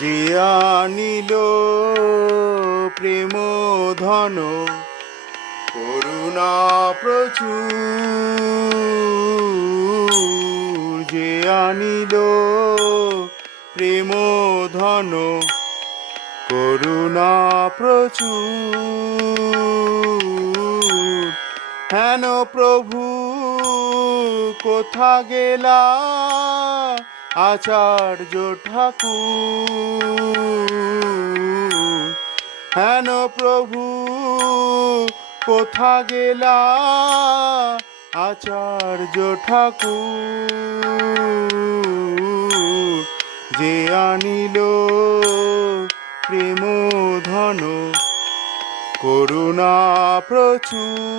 যে আনিল প্রেম ধন করুণা প্রচুর, যে আনিল প্রেম ধন করুণা প্রচুর। হেন প্রভু কোথা গেলা আচার্য ঠাকুর, হেন প্রভু কোথা গেলা আচার্য ঠাকুর, যে আনিল প্রেম ধন করুণা প্রচুর।